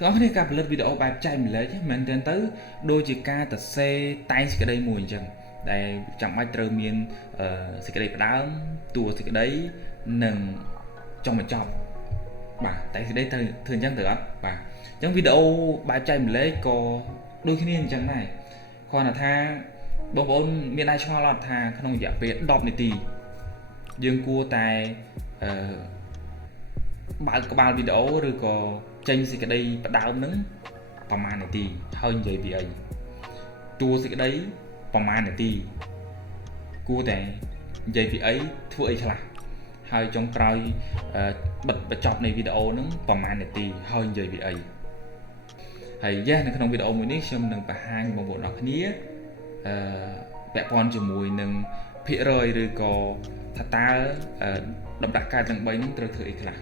Có thể gặp lượt video bài chạy mình lấy chứ mình đến tới đôi chỉ ca tật xe tay cái đây mùi chẳng đây chẳng ai trừ miền cái đây đá tua cái đấy nâng trong một chọc bà tại cái đấy thường chẳng được bà trong video bài chạy mình lấy có đôi khi nên chẳng này khoan là tha bông bông miền ai cho lọt tha không giả về đọc này tì dương cua tài bạn có bao video rồi có tranh gì cái đây bắt đầu nứngประมาณnày thì hơn vậy vì ấy tua gì cái đấy ประมาณ này thì cuaแต่ vậy vì ấy thua ấy là hơi trong trai bật chọc này video nứng ประมาณ này thì hơn vậy vì ấy hay raในក្នុង video មួយនេះខ្ញុំនឹងបង្ហាញបងប្អូនអរគ្នាពាក់ព័ន្ធជាមួយនឹងភាគរយឬក៏ថាតើដំណាក់កាលទាំង3នេះត្រូវធ្វើអីខ្លះ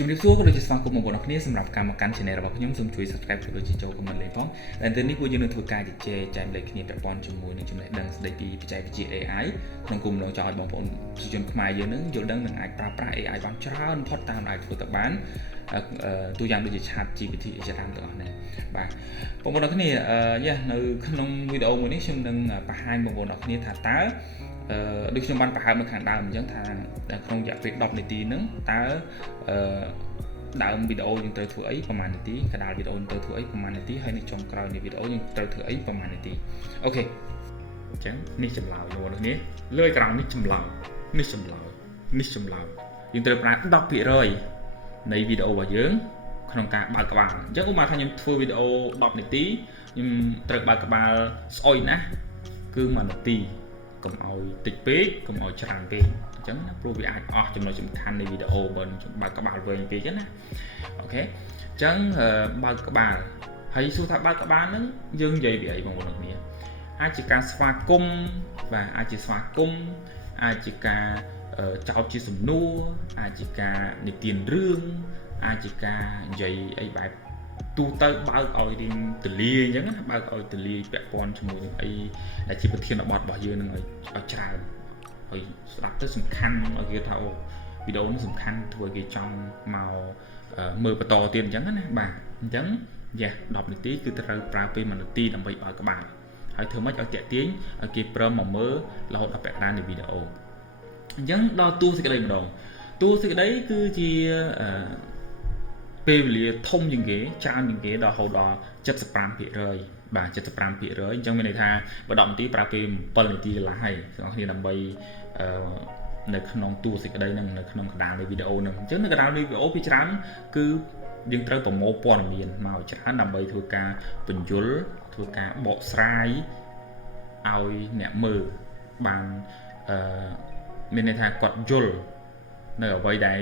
ជំរាបសួរក៏ដូចជាស្វាគមន៍បងប្អូនអរគ្នាសម្រាប់ការមកកាន់ channel របស់ខ្ញុំសូមជួយ subscribe ក៏ដូចជាចូល comment លេខផងដែលទៅនេះពួកយើងនឹងធ្វើការជជែកចែករំលែកគ្នាពាក់ព័ន្ធជាមួយនឹងចំណេះដឹងស្ដីពីបច្ចេកវិទ្យា AI ក្នុងគោលបំណងចង់ឲ្យបងប្អូនប្រជាជនខ្មែរយើងនឹងយល់ដឹងនិងអាចប្រើប្រាស់ AI បានច្រើនផុតតាមអាចធ្វើទៅបានទូយ៉ាងដូចជា chat GPT ជាដើមទាំងអស់នេះបាទបងប្អូនអរគ្នានៅក្នុងវីដេអូមួយនេះខ្ញុំនឹងបង្ហាញបងប្អូនអរគ្នាថាតើដូចខ្ញុំបានបង្ហើបនៅខាងដើមអញ្ចឹងថាក្នុងរយៈពេល10នាទីហ្នឹងតើដើមវីដេអូយើងត្រូវធ្វើអីប្រហែលនាទីកណ្ដាលវីដេអូយើងត្រូវធ្វើអីប្រហែលនាទីហើយនៅចុងក្រោយនៃវីដេអូយើងត្រូវធ្វើអីប្រហែលនាទីអូខេអញ្ចឹងនេះចម្លើយបងប្អូននេះលើអេក្រង់នេះចម្លើយនេះចម្លើយនេះចម្លើយយើងត្រូវប្រើ 10% នៃវីដេអូរបស់យើងក្នុងការបើកក្បាលអញ្ចឹងឧបមាថាខ្ញុំធ្វើវីដេអូ10នាទីខ្ញុំត្រូវបើកក្បាលស្អុយណាស់គឺ1នាទីកុំឲ្យតិចពេកកុំឲ្យច្រើនពេកអញ្ចឹងណាព្រោះវាអាចអស់ចំណុចសំខាន់នៃវីដេអូបើខ្ញុំបើកក្បាលវែងពេកណាអូខេអញ្ចឹងបើកក្បាលហើយសួរថាបើកក្បាលហ្នឹងយើងនិយាយពីអីបងប្អូនគ្នាអាចជាការស្វាគមន៍បាទអាចជាស្វាគមន៍អាចជាការចោទជាសំណួរអាចជាការនិទានរឿងអាចជាការនិយាយអីបែបទូទៅបើកឲ្យរៀងទលាយអញ្ចឹងណាបើកឲ្យទលាយពាក់ព័ន្ធជាមួយនឹងអីដែលជាប្រធានបទរបស់យើងនឹងឲ្យច្រើនឲ្យស្ដាប់ទៅសំខាន់ឲ្យគេថាអូវីដេអូនេះសំខាន់ធ្វើឲ្យគេចង់មកមើលបន្តទៀតអញ្ចឹងណាបាទអញ្ចឹង10នាទីគឺត្រូវប្រើពេល1នាទីដើម្បីបើកក្បាលហើយធ្វើម៉េចឲ្យតាក់ទាញឲ្យគេព្រមមកមើលរហូតដល់ពាក់កណ្ដាលនៃវីដេអូអញ្ចឹងដល់តួសេចក្តីម្ដងតួសេចក្តីគឺជាពេលវេលាធំជាងគេច្រើនជាងគេដល់រហូតដល់ 75% បាទ 75% អញ្ចឹងមានន័យថាបើ10នាទីប្រើពេល7នាទីកន្លះហើយបងប្អូនគ្នាដើម្បីនៅក្នុងតួសេចក្តីហ្នឹងនៅក្នុងកណ្ដាលនៃវីដេអូហ្នឹងអញ្ចឹងនៅកណ្ដាលនៃវីដេអូពីច្រើនគឺយើងត្រូវប្រមូលព័ត៌មានមកច្រើនដើម្បីធ្វើការបញ្យល់ធ្វើការបកស្រាយឲ្យអ្នកមើលបានមានន័យថាគាត់យល់នៅអ្វីដែល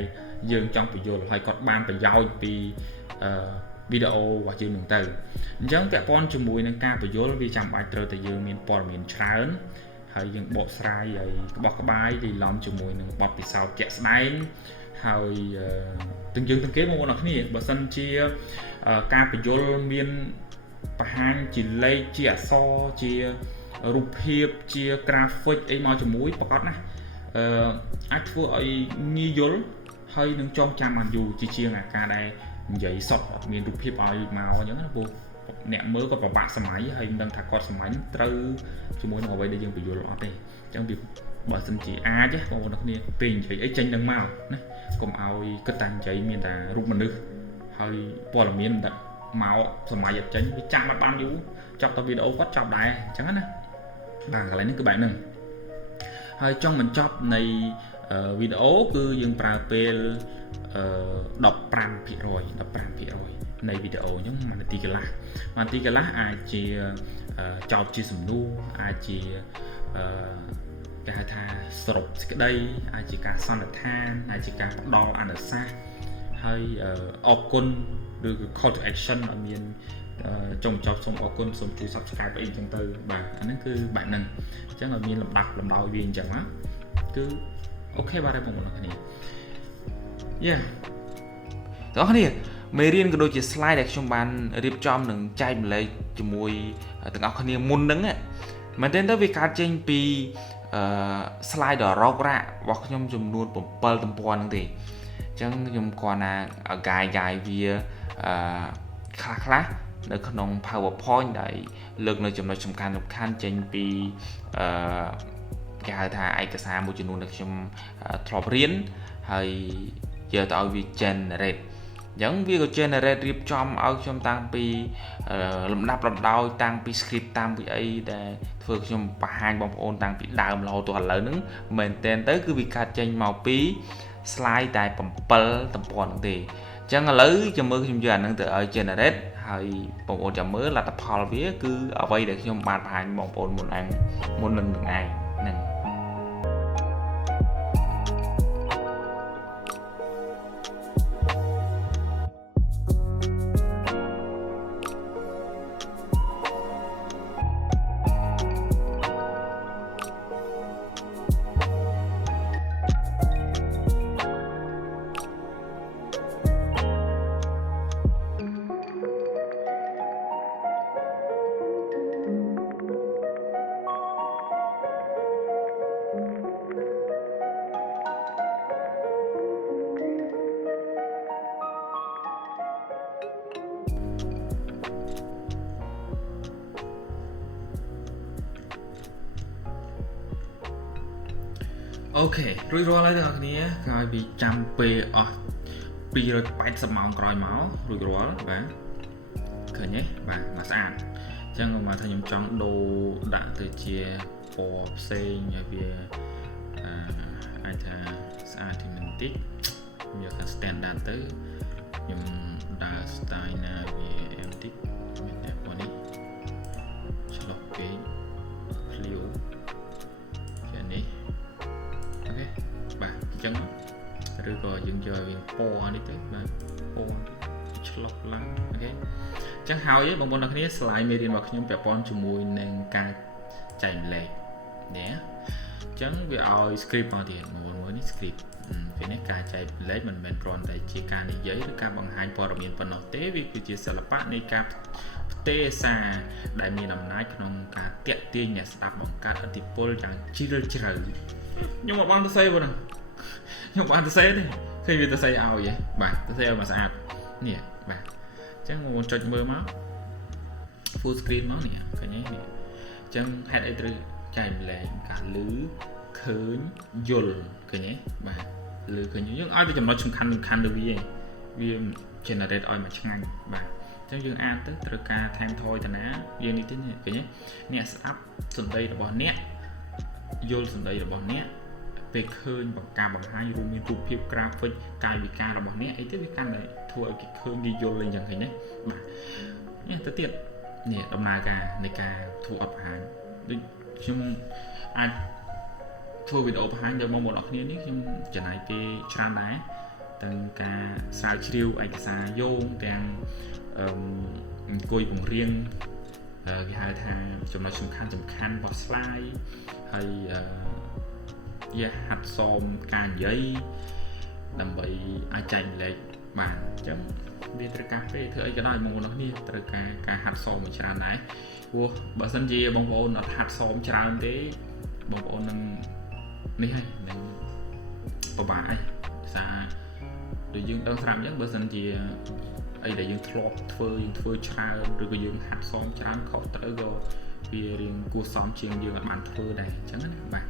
យើងចង់បញ្យល់ហើយគាត់បានប្រយោជន៍ពីវីដេអូរបស់យើងនឹងទៅអញ្ចឹងពាក់ព័ន្ធជាមួយនឹងការបញ្យល់វាចាំបាច់ត្រូវតែយើងមានព័ត៌មានច្រើនហើយយើងបកស្រាយឲ្យក្បោះក្បាយលាយឡំជាមួយនឹងបទពិសោធន៍ជាក់ស្ដែងហើយទាំងយើងទាំងគេបងប្អូនអរគ្នាបើសិនជាការបញ្យល់មានបង្ហាញជាលេខជាអក្សរជារូបភាពជា graphic អីមកជាមួយប្រកបណាអាចធ្វើឲ្យងាយយល់ហើយនឹងចងចាំបានយូរជាងអាការដែលនិយាយសតអត់មានរូបភាពឲ្យមកអញ្ចឹងណាព្រោះអ្នកមើលក៏ពិបាកសម័យហើយមិនដឹងថាគាត់សម័យត្រូវជាមួយនឹងអ្វីដែលយើងបញ្យល់អត់ទេអញ្ចឹងវាបើសិនជាអាចបងប្អូនគ្នាពេលនិយាយអីចេញនឹងមកណាកុំឲ្យគិតតែនិយាយមានតែរូបមនុស្សហើយព័ត៌មានមិនមកសម័យអត់ចេញវាចាំអត់បានយូរចាប់ទៅវីដេអូគាត់ចាប់ដែរអញ្ចឹងណាបាទកន្លែងនេះគឺបែបហ្នឹងហើយចង់បញ្ចប់នៃវីដេអូគឺយើងប្រើពេល15% នៃវីដេអូអញ្ចឹង1នាទីកន្លះ1នាទីកន្លះអាចជាចោទជាសំណួរអាចជាគេហៅថាសរុបសេចក្តីអាចជាការសន្និដ្ឋានអាចជាការផ្ដល់អនុសាសន៍ហើយអរគុណឬ call to action ឲ្យមានចុងបញ្ចប់សូមអរគុណសូមជួយ subscribe អីចឹងទៅបាទអាហ្នឹងគឺបែបហ្នឹងអញ្ចឹងឲ្យមានលំដាប់លំដោយវាអញ្ចឹងណាគឺអូខេបាទបងប្អូនគ្នាបងប្អូនគ្នាមេរៀនក៏ដូចជា slide ដែលខ្ញុំបានរៀបចំនឹងចែកម្លែកជាមួយទាំងអស់គ្នាមុនហ្នឹងមែនទេទៅវាកើតចេញពី slide ដ៏រ៉ុករ៉ាក់របស់ខ្ញុំចំនួន7ទំព័រហ្នឹងទេអញ្ចឹងខ្ញុំគ្រាន់តែ guide វា ខ្លះនៅក្នុង PowerPoint ដែលលើកនៅចំណុចសំខាន់ចេញពីគេហៅថាឯកសារមួយចំនួនដែលខ្ញុំធ្លាប់រៀនហើយយកទៅឲ្យវា generate អញ្ចឹងវាក៏ generate រៀបចំឲ្យខ្ញុំតាំងពីលំដាប់លំដោយតាំងពី script តាំងពីអីដែលធ្វើខ្ញុំបង្ហាញបងប្អូនតាំងពីដើមរហូតដល់ឥឡូវហ្នឹងមែនតើទៅគឺវាកាត់ចេញមកពី slide តែ7ទំព័រហ្នឹងទេអញ្ចឹងឥឡូវចាំមើលខ្ញុំយកអាហ្នឹងទៅឲ្យ generate ហើយបងប្អូនចាំមើលលទ្ធផលវាគឺអ្វីដែលខ្ញុំបានបង្ហាញបងប្អូនមុននឹងនឹងឯងហ្នឹង អូខេរួចរាល់ហើយបងប្អូនគ្នាក្រោយពីចាំពេលអស់280ម៉ោងក្រោយមករួចរាល់បាទឃើញទេបាទមកស្អាតអញ្ចឹងមកថាខ្ញុំចង់ដូរដាក់ទៅជាពណ៌ផ្សេងឲ្យវាអាចថាស្អាតជាងបន្តិចខ្ញុំយកថា standard ទៅខ្ញុំដើរ style ណាវាបន្តិចមានតែពណ៌នេះឆ្លុះពេកភ្លាវជានេះអូខេបាទអញ្ចឹងឬក៏យើងយកវាពណ៌នេះទៅបាទពណ៌ឆ្លុះឡើងអូខេអញ្ចឹងហើយបងប្អូនទាំងគ្នា slide មេរៀនរបស់ខ្ញុំពាក់ព័ន្ធជាមួយនឹងការចែកម្លែកនេះអញ្ចឹងវាឲ្យ script មកទៀតមួយនេះ script ពេលនេះការចែកម្លែកមិនមែនគ្រាន់តែជាការនិយាយឬការបង្ហាញព័ត៌មានប៉ុណ្ណោះទេវាគឺជាសិល្បៈនៃការផ្ទេរសារដែលមានអំណាចក្នុងការតាក់ទាញអ្នកស្ដាប់បង្កើតឥទ្ធិពលយ៉ាងជ្រាលជ្រៅខ្ញុំអត់បានទៅសេបងខ្ញុំបានទៅសេទេឃើញវាទៅសេឲ្យហ៎បាទទៅសេឲ្យមកស្អាតនេះបាទអញ្ចឹងមកចុចមើលមក full screen មកនេះឃើញទេនេះអញ្ចឹងហេតុអីត្រូវចែកម្លែកការឮឃើញយល់ឃើញទេបាទឮឃើញយើងឲ្យទៅចំណុចសំខាន់ទៅវា generate ឲ្យមកឆ្ងាញ់បាទអញ្ចឹងយើងអានទៅត្រូវការថែមថយតាណាយើងនេះទេឃើញទេអ្នកស្ដាប់សម្ដីរបស់អ្នកយល់សម្ដីរបស់អ្នកពេលឃើញការបង្ហាញរួមមានរូបភាព graphic កាយវិការរបស់អ្នកអីទៅវាកាន់តែធ្វើឲ្យគេឃើញគេយល់អីចឹងឃើញទេបាទនេះទៅទៀតនេះដំណើរការនៃការធ្វើអត់បង្ហាញដូចខ្ញុំអាចធ្វើវីដេអូបង្ហាញដល់បងប្អូនអរគ្នានេះខ្ញុំចំណាយពេលច្រើនដែរទាំងការស្រាវជ្រាវឯកសារយោងទាំងអង្គុយបង្រៀនគេហៅថាចំណុចសំខាន់របស់ slide ហើយហាត់សមការនិយាយដើម្បីអាចចែកម្លែកបានអញ្ចឹងវាត្រូវការពេលធ្វើអីក៏ដោយបងប្អូនគ្នាត្រូវការហាត់សមមួយច្រើនដែរព្រោះបើសិនជាបងប្អូនអត់ហាត់សមច្រើនទេបងប្អូននឹងនេះហើយនឹងពិបាកឯងសារដូចយើងដឹងស្រាប់អញ្ចឹងបើសិនជាអីដែលយើងធ្លាប់ធ្វើច្រើនឬក៏យើងហាត់សមច្រើនខុសត្រូវក៏វារៀងគួរសមជាងយើងអត់បានធ្វើដែរអញ្ចឹងណាបាទ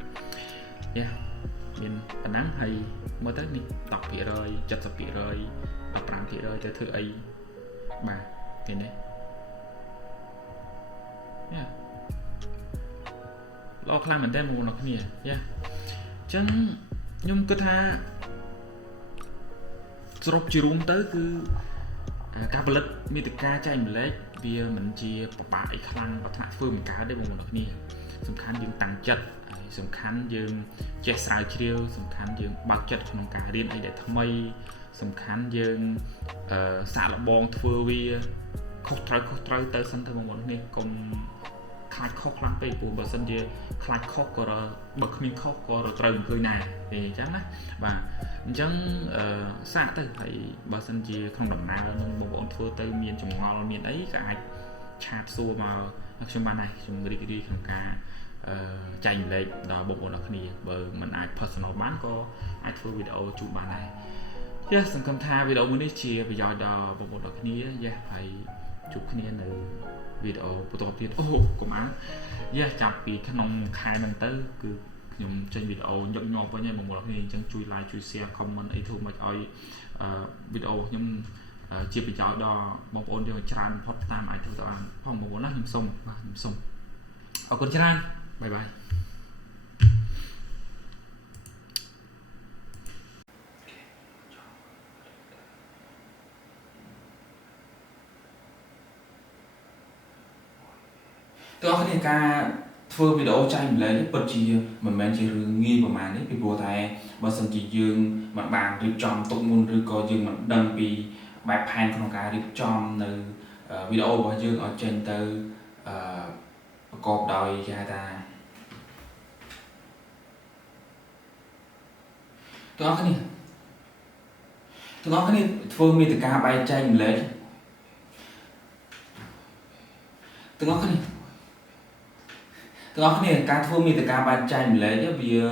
មានប៉ុណ្ណឹងហើយមើលទៅនេះ 10% 70% 15% ទៅធ្វើអីបាទឃើញទេល្អខ្លាំងមែនតើបងប្អូនគ្នាអញ្ចឹងខ្ញុំគិតថាសរុបជារួមទៅគឺការផលិតមាតិកាចែកម្លែកវាមិនជាពិបាកអីខ្លាំងបើថ្នាក់ធ្វើមិនកើតទេបងប្អូនគ្នាសំខាន់យើងតាំងចិត្តសំខាន់យើងចេះស្រាវជ្រាវសំខាន់យើងបើកចិត្តក្នុងការរៀនអីដែលថ្មីសំខាន់យើងសាកល្បងធ្វើវាខុសត្រូវទៅសិនទៅបងប្អូននេះកុំខ្លាចខុសខ្លាំងពេកព្រោះបើសិនជាខ្លាចខុសក៏បើគ្មានខុសក៏ត្រូវមិនឃើញដែរទេអញ្ចឹងណាបាទអញ្ចឹងសាកទៅហើយបើសិនជាក្នុងដំណើរនឹងបងប្អូនធ្វើទៅមានចម្ងល់មានអីក៏អាចឆាតសួរមកខ្ញុំបានដែរខ្ញុំរីករាយក្នុងការចែកម្លែកដល់បងប្អូនអរគ្នាបើមិនអាច personal បានក៏អាចធ្វើវីដេអូជូនបានដែរអ Yes សង្ឃឹមថាវីដេអូមួយនេះជាប្រយោជន៍ដល់បងប្អូនទាំងគ្នា Yes ហើយជួបគ្នានៅវីដេអូបន្តទៀតអូកុំអាន Yes ចាប់ពីក្នុងខែហ្នឹងទៅគឺខ្ញុំចេញវីដេអូញឹកញាប់វិញហើយបងប្អូនគ្នាអញ្ចឹងជួយ like ជួយ share comment អីធ្វើមិនឲ្យវីដេអូរបស់ខ្ញុំជាប្រយោជន៍ដល់បងប្អូនយើងច្រើនបំផុតតាមអាចធ្វើទៅបានផងបងប្អូនណាខ្ញុំសូមអរគុណច្រើនបាយបាយតើអរគ្នាការធ្វើវីដេអូចែកម្លែកពិតជាមិនមែនជារឿងងាយប្រហែលនេះពីព្រោះតែបើសិនជាយើងមិនបានរៀបចំទុកមុនឬក៏យើងមិនដឹងពីបែបផែនក្នុងការរៀបចំនៅវីដេអូរបស់យើងឲ្យចេញទៅប្រកបដោយគេហៅថាតើអរគ្នាធ្វើមេតិកាបែងចែកម្លែកតើអរគ្នាការធ្វើមេតិកាបែបចែកម្លែកវា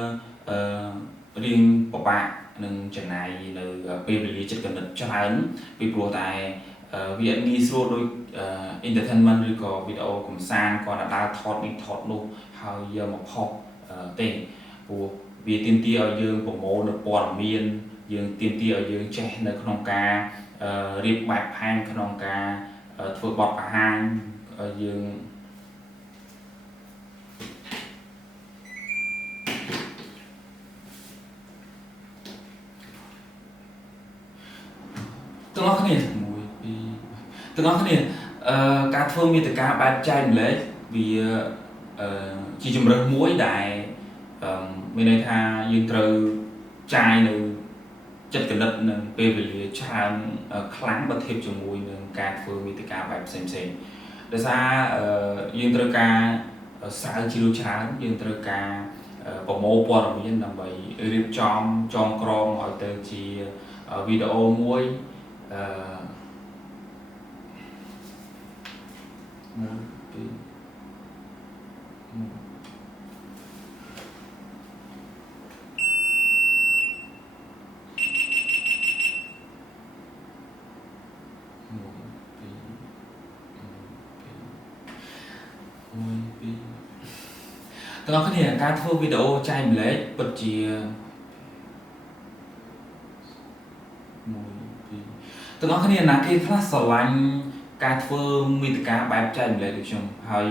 រៀងពិបាកនឹងចំណាយនៅពេលវេលាចិត្តកណិតច្រើនពីព្រោះតែវាអត់ងាយស្រួលដូច entertainment ឬក៏វីដេអូកម្សាន្តគាត់ដើរថតនេះថតនោះហើយយកមកផុសទេព្រោះវាទាមទារឲ្យយើងប្រមូលនៅព័ត៌មានយើងទាមទារឲ្យយើងចេះនៅក្នុងការរៀបបែបផែនក្នុងការធ្វើបទបង្ហាញយើងទាំងអស់គ្នាការធ្វើមេតិកាបែបចែកម្លែកវាជាជំរើសមួយដែលមានន័យថាយើងត្រូវចាយនៅចិត្តកណិតនិងពេលវេលាច្រើនខ្លាំងបើធៀបជាមួយនឹងការធ្វើមេតិកាបែបផ្សេងដោយសារយើងត្រូវការស្រាវជ្រាវច្រើនយើងត្រូវការប្រមូលព័ត៌មានដើម្បីរៀបចំចងក្រងឲ្យទៅជាវីដេអូមួយទាំងអស់គ្នាការធ្វើវីដេអូចែកម្លែកពិតជាទាំងអស់គ្នាណាគេខ្លះស្រឡាញ់ការធ្វើមេតិកាបែបចែកម្លែកដូចខ្ញុំហើយ